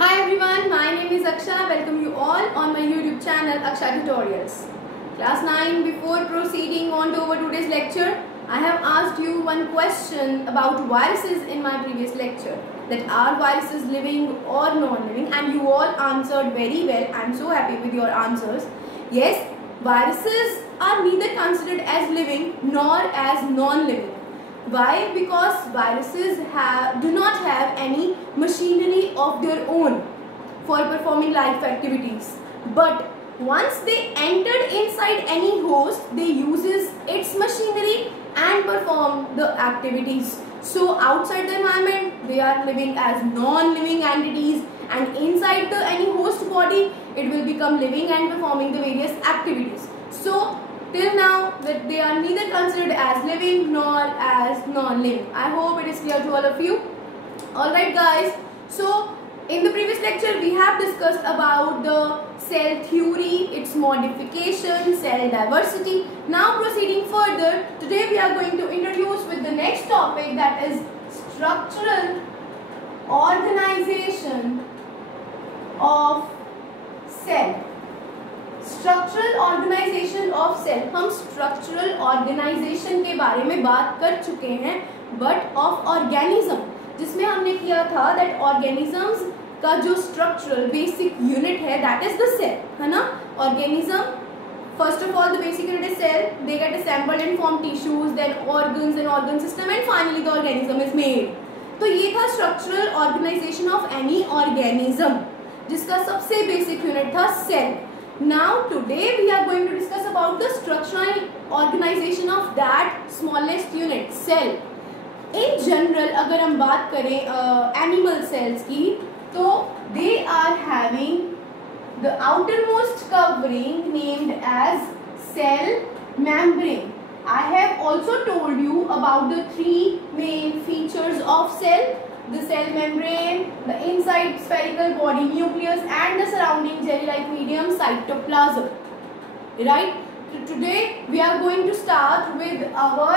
Hi everyone, my name is Aksha. Welcome you all on my YouTube channel Aksha Tutorials. Class 9, before proceeding on to our today's lecture, I have asked you one question about viruses in my previous lecture. That are viruses living or non-living, and you all answered very well. I am so happy with your answers. Yes, viruses are neither considered as living nor as non-living. Why? Because viruses do not have any machinery of their own for performing life activities. But once they entered inside any host, they uses its machinery and perform the activities. So outside the environment, they are living as non-living entities, and inside any host body, it will become living and performing the various activities. So till now, that they are neither considered as living nor as non-living. I hope it is clear to all of you. Alright guys, so in the previous lecture we have discussed about the cell theory, its modification, cell diversity. Now proceeding further, today we are going to introduce with the next topic, that is structural organization of cell. Structural organisation of cell. हम structural organisation के बारे में बात कर चुके हैं, but of organism, जिसमें हमने किया था दैट ऑर्गेनिजम्स का जो स्ट्रक्चरल बेसिक यूनिट है दैट इज द सेल, है ना. Organism, first of all the basic unit is cell. They get assembled and form tissues, then organs and organ system, and finally the organism is made. तो ये था structural organisation of any organism, जिसका सबसे basic unit था cell. Now today we are going to discuss about the structural organization of that smallest unit, cell. In general अगर हम बात करें animal cells की, तो they are having the outermost covering named as cell membrane. I have also told you about the three main features of cell: the cell membrane, the inside spherical body nucleus, and the surrounding jelly-like medium cytoplasm. Right? So today we are going to start with our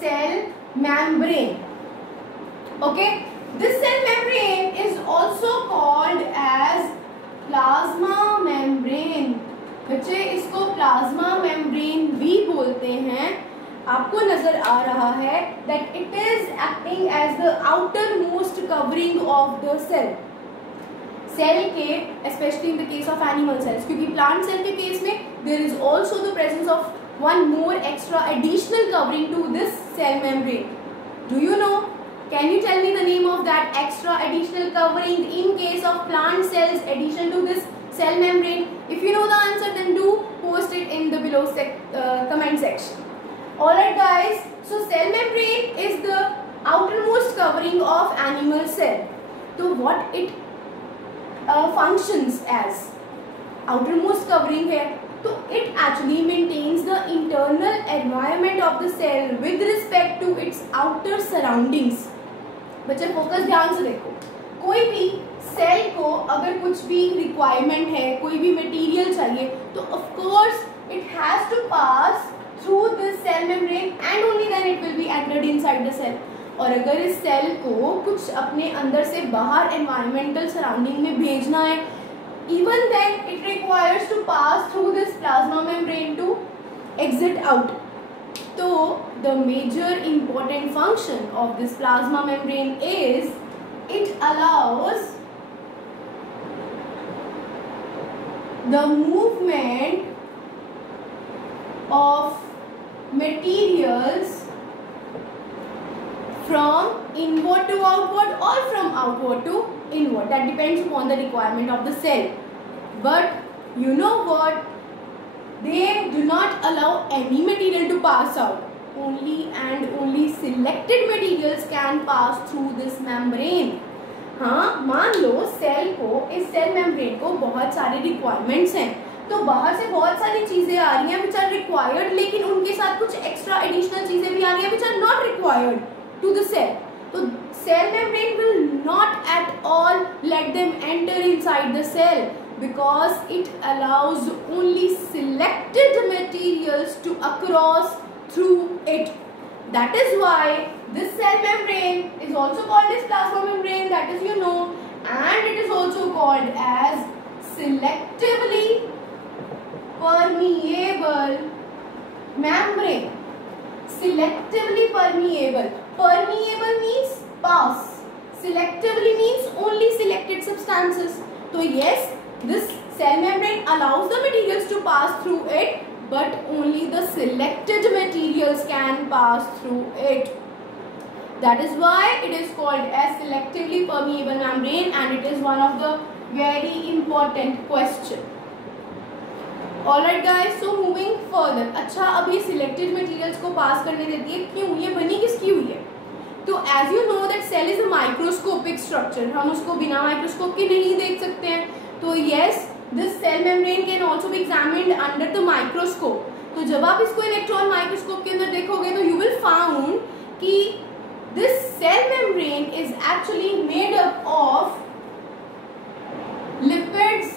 cell membrane. Okay? This cell membrane is also called as plasma membrane. बच्चे इसको plasma membrane भी बोलते हैं. आपको नजर आ रहा है that it is acting as the outermost covering of the cell. Cell के, especially in the case of animal cells, क्योंकि plant cell के केस में there is also the presence of one more extra additional covering to this cell membrane. Do you know? Can you tell me the name of that extra additional covering in case of plant cells addition to this cell membrane? If you know the answer, then do post it in the below comment section. Alright guys, so cell membrane is the outermost covering of animal cell. So what it functions as? Outermost covering है, तो it actually maintains the internal environment of the cell with respect to its outer surroundings. बच्चे focus ध्यान से देखो. कोई भी cell को अगर कुछ भी रिक्वायरमेंट है, कोई भी मटेरियल चाहिए, तो of course it has to pass through this cell membrane and only then it will be entered inside the cell. और अगर इस सेल को कुछ अपने अंदर से बाहर environmental surrounding में भेजना है, even then it requires to pass through this plasma membrane to exit out. So the major important function of this plasma membrane is it allows the movement of materials from inward to outward or from outward to inward. That depends upon the requirement of the cell. But you know what? They do not allow any material to pass out. Only and only selected materials can pass through this membrane. हाँ, मान लो cell को, इस cell membrane को बहुत सारे requirements हैं, तो बाहर से बहुत सारी चीजें आ रही हैं which are required, लेकिन उनके साथ कुछ एक्स्ट्रा एडिशनल चीजें भी आ रही हैं which are not required to the cell. तो cell membrane will not at all let them enter inside the cell because it allows only selected materials to cross through it. That is why this cell membrane is also called as plasma membrane, that is you know, and it is also called called as selectively permeable membrane. Selectively permeable. Permeable means pass. Selectively means only selected substances. So yes, this cell membrane allows the materials to pass through it, but only the selected materials can pass through it. That is why it is called as selectively permeable membrane, and it is one of the very important question. Alright guys, so moving further. अच्छा, अब ये selected materials को pass करने देती है, क्यों? ये बनी किसकी हुई है? तो as you know that cell is a microscopic structure, हम उसको बिना माइक्रोस्कोप के नहीं देख सकते हैं. तो yes, this cell membrane can also be examined under the microscope. तो जब आप इसको इलेक्ट्रॉन माइक्रोस्कोप के अंदर देखोगे तो you will found कि this cell membrane is actually made up of lipids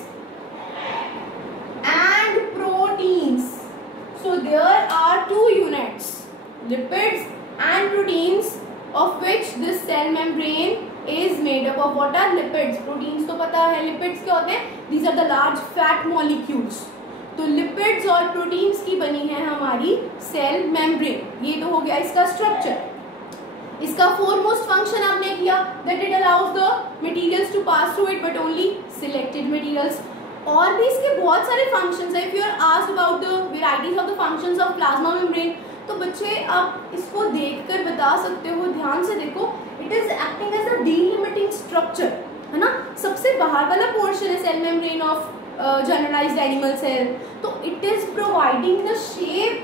and proteins. So there are two units, lipids and proteins, of which this cell membrane is made up of. What are lipids? Proteins तो पता है. Lipids क्या होते हैं? These are the large fat molecules. तो lipids और proteins की बनी है हमारी cell membrane. ये तो हो गया इसका structure. इसका foremost function आपने किया that it allows the materials to pass through it, but only selected materials. और भी इसके बहुत सारे functions हैं. If you are asked about the varieties of the functions of plasma membrane, तो बच्चे आप इसको देखकर बता सकते हो. ध्यान से देखो, it is acting as a delimiting structure, है ना. सबसे बाहर वाला portion है cell membrane of generalized animal cell. तो it is providing the shape.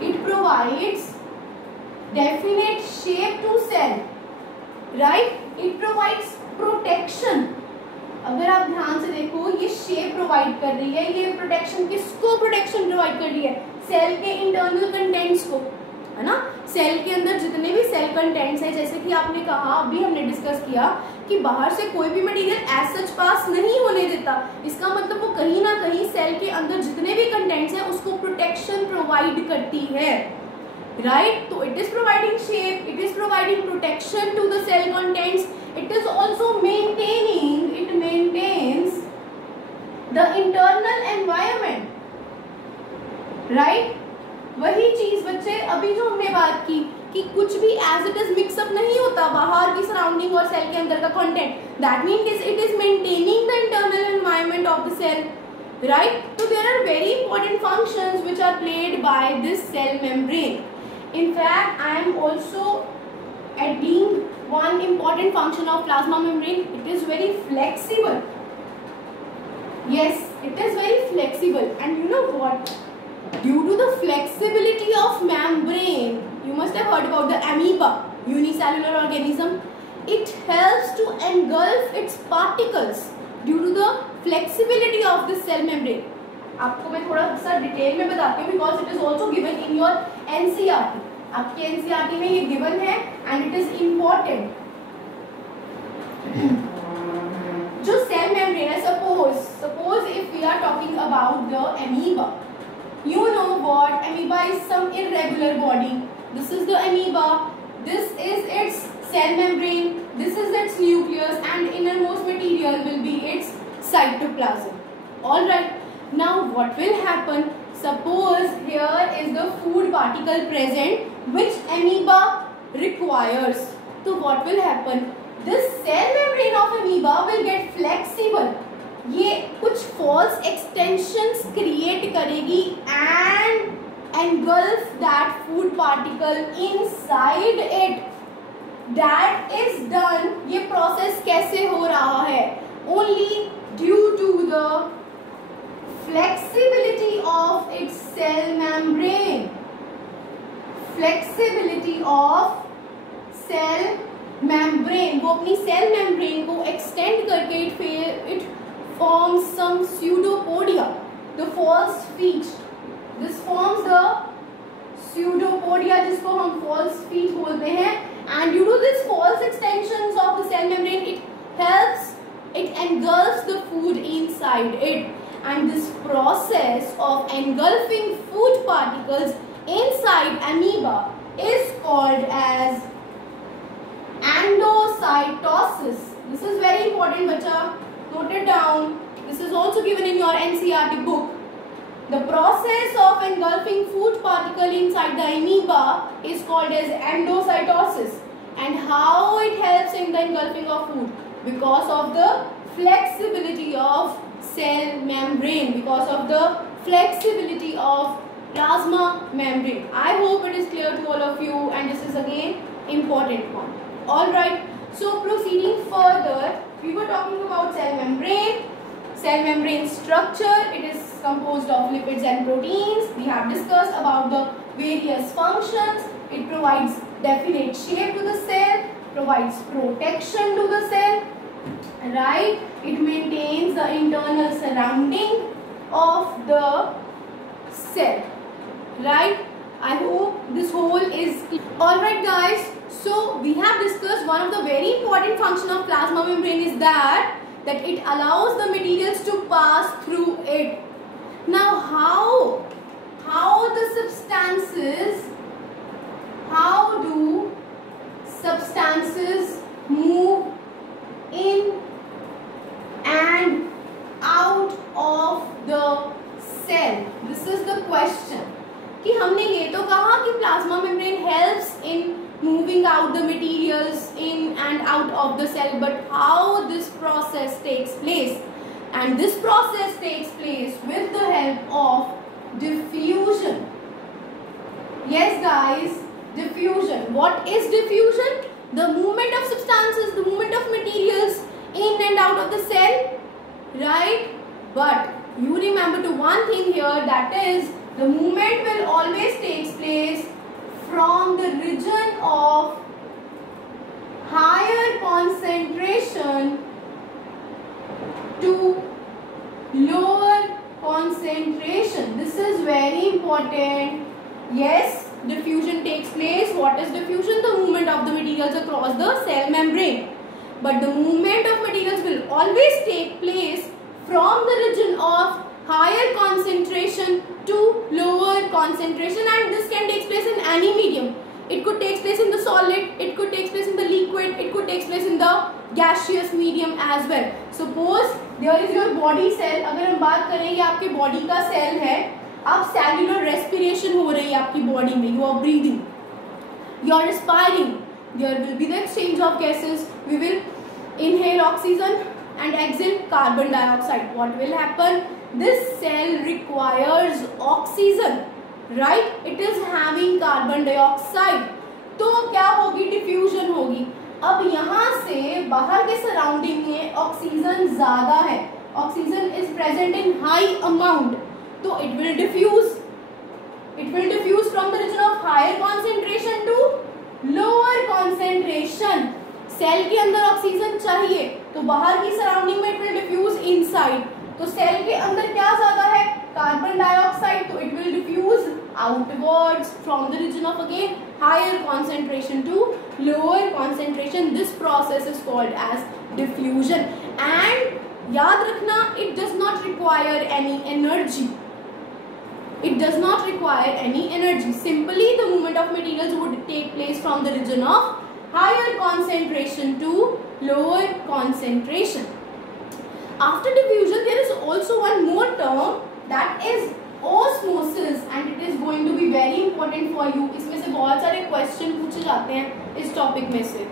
It provides definite shape to cell, right? It provides protection. अगर आप ध्यान से देखो, ये शेप प्रोवाइड कर रही है. ये प्रोटेक्शन किसको प्रोटेक्शन प्रोवाइड कर रही है? सेल के इंटरनल कंटेंट्स को, है ना. सेल के अंदर जितने भी सेल कंटेंट्स हैं, जैसे कि आपने कहा, अभी हमने डिस्कस किया कि बाहर से कोई भी मटेरियल एज सच पास नहीं होने देता. इसका मतलब वो कहीं ना कहीं सेल के अंदर जितने भी कंटेंट्स हैं उसको प्रोटेक्शन प्रोवाइड करती है, right? So it is providing shape, it is providing protection to the cell contents, it is also it maintains the internal environment, right? वही चीज बच्चे अभी जो हमने बात की कि कुछ भी as it is mix up नहीं होता बाहर की सराउंडिंग और सेल के अंदर का content. That means it is maintaining the internal environment of the cell, right? So there are very important functions which are played by this cell membrane. In fact, I am also adding one important function of plasma membrane. It is very flexible. Yes, it is very flexible. And you know what? Due to the flexibility of membrane, you must have heard about the amoeba, unicellular organism. It helps to engulf its particles due to the flexibility of the cell membrane. आपको मैं थोड़ा सा detail में बताती हूँ because it is also given in your NCERT. आपकी NCERT में ये given है and it is important. जो cell membrane है, suppose if we are talking about the amoeba, you know what amoeba is some irregular body. This is the amoeba. This is its cell membrane. This is its nucleus, and innermost material will be its cytoplasm. All right. Now what will happen? Suppose here is the food particle present which amoeba requires. So what will happen? This cell membrane of amoeba will get flexible. ये कुछ false extensions create करेगी and engulf that food particle inside it. That is done. ये process कैसे हो रहा है? Only due to the flexibility of its cell membrane. Flexibility of cell membrane. वो अपनी cell membrane को extend करके it forms some pseudopodia, the false feet. This forms the pseudopodia जिसको हम false feet बोलते हैं. And due to this false extensions of the cell membrane, it engulfs the food inside it. And this process of engulfing food particles inside amoeba is called as endocytosis. This is very important, bacha. Note it down. This is also given in your NCERT book. The process of engulfing food particle inside the amoeba is called as endocytosis. And how it helps in the engulfing of food? Because of the flexibility of cell membrane, because of the flexibility of plasma membrane. I hope it is clear to all of you, and this is again important one. Alright, so proceeding further, we were talking about cell membrane. Cell membrane structure, it is composed of lipids and proteins. We have discussed about the various functions. It provides definite shape to the cell, provides protection to the cell, right? It maintains the internal surrounding of the cell, right? I hope this whole is clear. Alright guys, so we have discussed one of the very important function of plasma membrane is that it allows the materials to pass through it. Now how do substances move in and out of the cell? This is the question. कि हमने ये तो कहा कि plasma membrane helps in moving out the materials in and out of the cell, but how this process takes place? And this process takes place with the help of diffusion. Yes guys, diffusion. What is diffusion? The movement of substances, the movement of materials in and out of the cell, right? But you remember to one thing here, that is the movement will always takes place from the region of higher concentration to lower concentration. This is very important. Yes, diffusion takes place. What is diffusion? The movement of the materials across the cell membrane. But the movement of materials will always take place from the region of higher concentration to lower concentration, and this can take place in any medium. It could take place in the solid, it could take place in the liquid, it could take place in the gaseous medium as well. Suppose there is your body cell. अगर हम बात करें ये आपके body का cell है, अब cellular respiration हो रही है आपकी body में, you are breathing, you are respiring, there will be the exchange of gases. We will inhale oxygen and exhale carbon dioxide. What will happen? This cell requires oxygen, right? It is having carbon dioxide. तो क्या होगी? Diffusion होगी. अब यहाँ से बाहर के surrounding में ऑक्सीजन ज्यादा है, oxygen is present in high amount, तो it will diffuse from the region of higher concentration to lower concentration. Cell के अंदर ऑक्सीजन चाहिए तो बाहर की सराउंडिंग में इट विल डिफ्यूज इनसाइड. तो सेल के अंदर क्या ज्यादा है? कार्बन डाइऑक्साइड, तो it will diffuse outwards from the region of again higher concentration to lower concentration. This process is called as diffusion. And याद रखना, it does not require any energy. It does not require any energy. Simply the movement of materials would take place from the region of higher concentration to lower concentration. After diffusion, there is also one more term, that is osmosis, and it is going to be very important for you. इसमें से बहुत सारे question पूछे जाते हैं इस topic में से.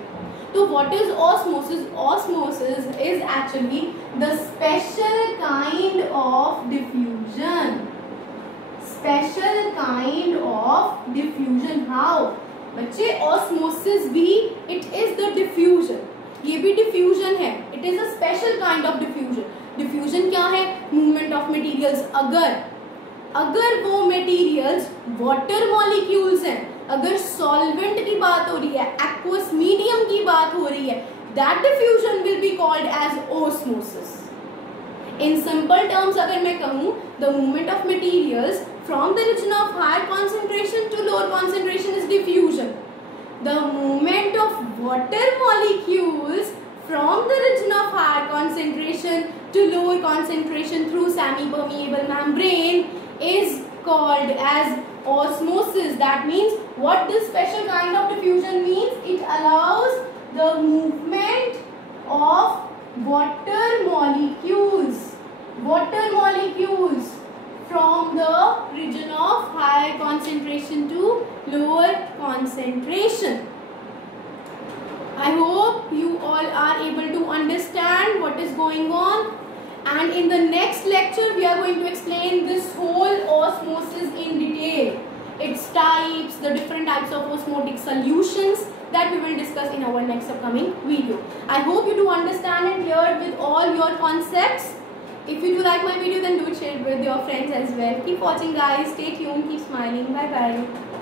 तो what is osmosis? Osmosis is actually the special kind of diffusion. Special kind of diffusion. How? बच्चे, osmosis भी it is the diffusion. ये भी diffusion है. It is a special kind of diffusion. Diffusion क्या है? Movement of materials. अगर वो materials water molecules हैं, अगर सॉल्वेंट की बात हो रही है, एक्वस मीडियम की बात हो रही है, that diffusion will be called as osmosis. In simple terms अगर मैं कहूँ, the movement of materials from the region of higher concentration to lower concentration is diffusion. The movement of water molecules from the region of higher concentration to lower concentration through semi-permeable membrane is called as osmosis. That means what this special kind of diffusion means? It allows the movement of water molecules from the region of higher concentration to lower concentration. I hope you all are able to understand what is going on, and in the next lecture we are going to explain this whole osmosis in detail, its types, the different types of osmotic solutions that we will discuss in our next upcoming video. I hope you do understand and clear with all your concepts. If you do like my video, then do share it with your friends as well. Keep watching guys, stay tuned, keep smiling, bye bye.